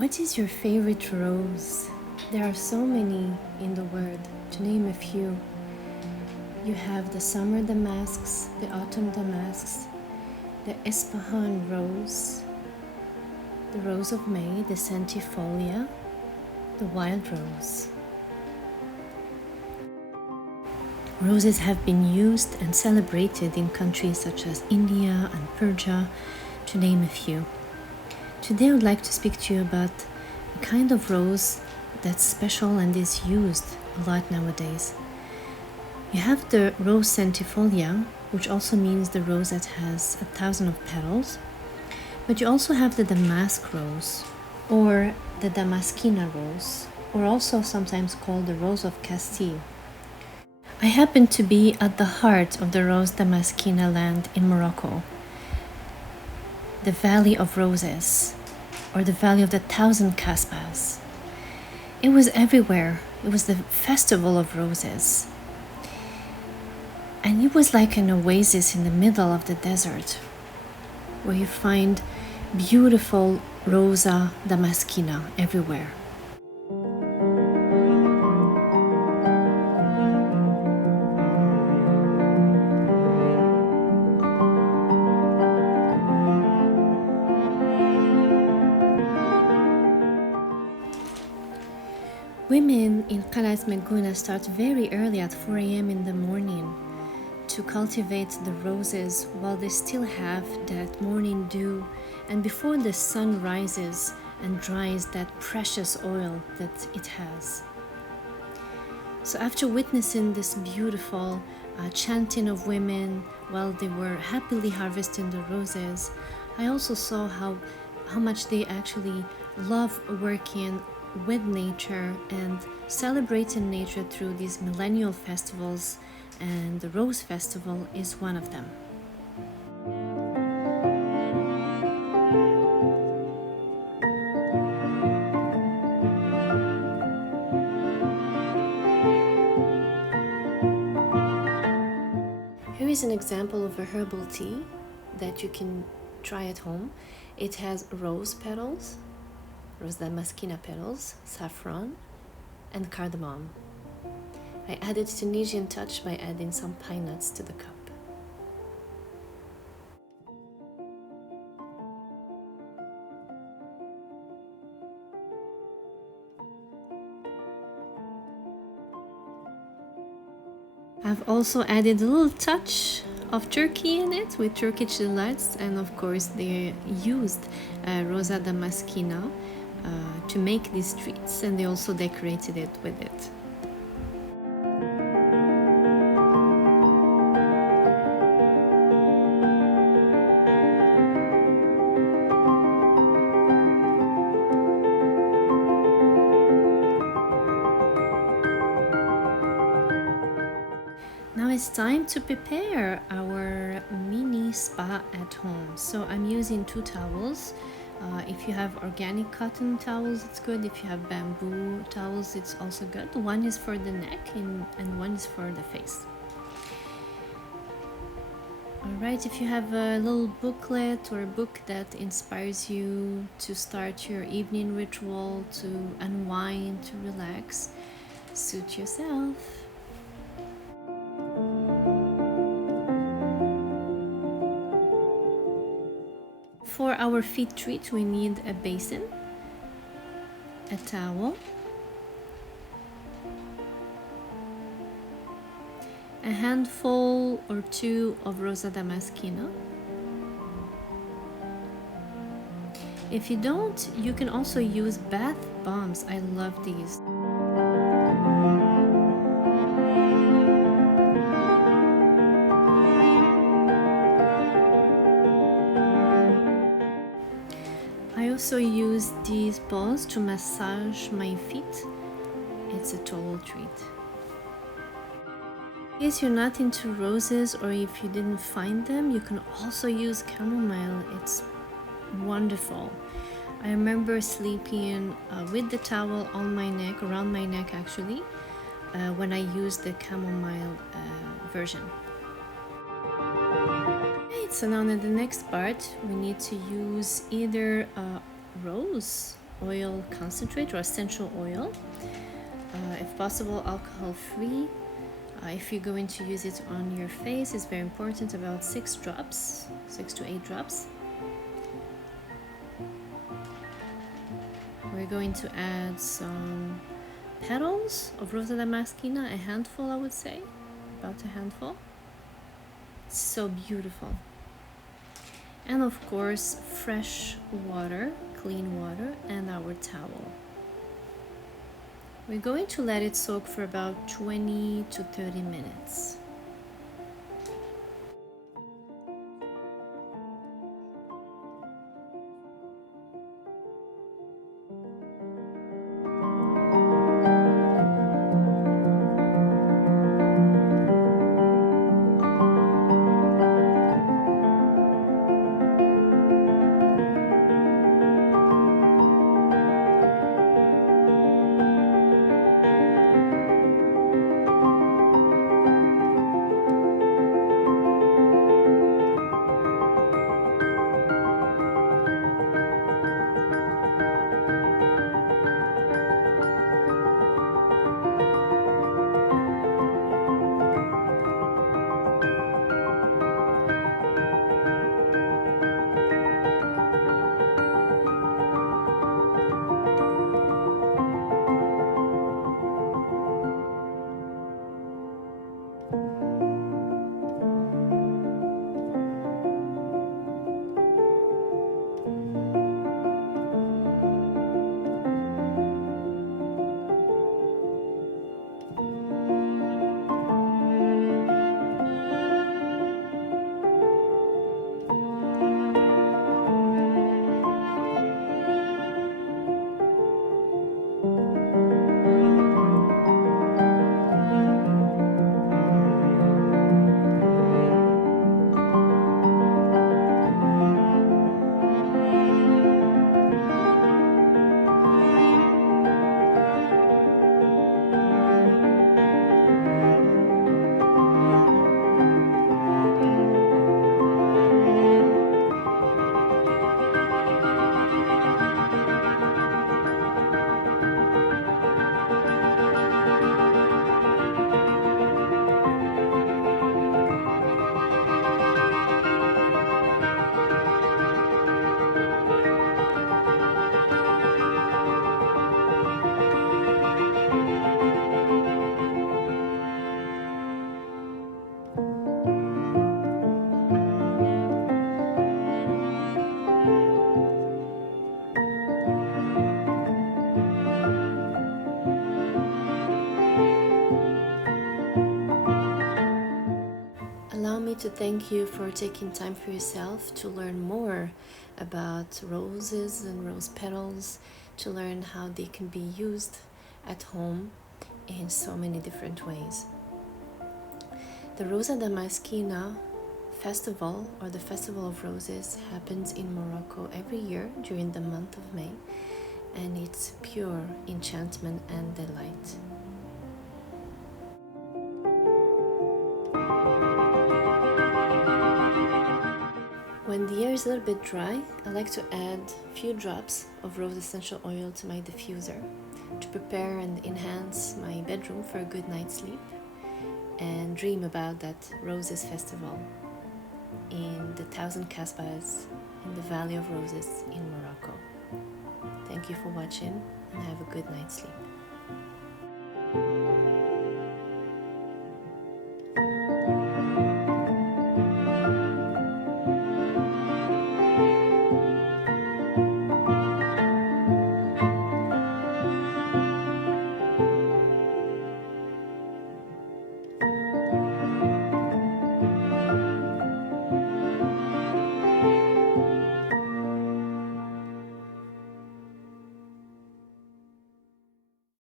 What is your favorite rose? There are so many in the world. To name a few, you have the summer damasks, the autumn damasks, the Ispahan rose, the rose of May, the Centifolia, the wild rose. Roses have been used and celebrated in countries such as India and Persia, to name a few. Today I would like to speak to you about a kind of rose that's special and is used a lot nowadays. You have the Rose Centifolia, which also means the rose that has 1,000 petals, but you also have the damask rose, or the Damascena rose, or also sometimes called the Rose of Castile. I happen to be at the heart of the Rose Damascena land in Morocco, the Valley of Roses, or the Valley of the Thousand Casbahs. It was everywhere. It was the festival of roses. And it was like an oasis in the middle of the desert, where you find beautiful Rosa Damascena everywhere. Women in Kelaat Mgouna start very early at 4 a.m. in the morning to cultivate the roses while they still have that morning dew and before the sun rises and dries that precious oil that it has. So after witnessing this beautiful chanting of women while they were happily harvesting the roses, I also saw how much they actually love working with nature and celebrating nature through these millennial festivals, and the Rose Festival is one of them. Here is an example of a herbal tea that you can try at home. It has rose petals, Rose Damascena petals, saffron, and cardamom. I added Tunisian touch by adding some pine nuts to the cup. I've also added a little touch of Turkey in it with Turkish delights, and of course they used Rosa Damascena to make these treats, and they also decorated it with it. Now it's time to prepare our mini spa at home. So I'm using 2 towels. If you have organic cotton towels, it's good. If you have bamboo towels, it's also good. One is for the neck and one is for the face. Alright, if you have a little booklet or a book that inspires you to start your evening ritual, to unwind, to relax, suit yourself. For our feet treat, we need a basin, a towel, a handful or 2 of Rosa Damascena. If you don't, you can also use bath bombs. I love these. I also use these balls to massage my feet. It's a total treat. In case you're not into roses, or if you didn't find them, you can also use chamomile. It's wonderful. I remember sleeping with the towel on my neck, around my neck actually, when I used the chamomile version. So now in the next part we need to use either rose oil concentrate or essential oil. If possible, alcohol free. If you're going to use it on your face, it's very important, about 6 drops, 6 to 8 drops. We're going to add some petals of Rosa Damascena, a handful, I would say, about a handful. It's so beautiful. And of course, fresh water, clean water, and our towel. We're going to let it soak for about 20 to 30 minutes. To thank you for taking time for yourself to learn more about roses and rose petals, to learn how they can be used at home in so many different ways. The Rosa Damascena Festival, or the Festival of Roses, happens in Morocco every year during the month of May, and it's pure enchantment and delight. When the air is a little bit dry, I like to add a few drops of rose essential oil to my diffuser to prepare and enhance my bedroom for a good night's sleep and dream about that Roses Festival in the 1,000 Kasbahs in the Valley of Roses in Morocco. Thank you for watching and have a good night's sleep.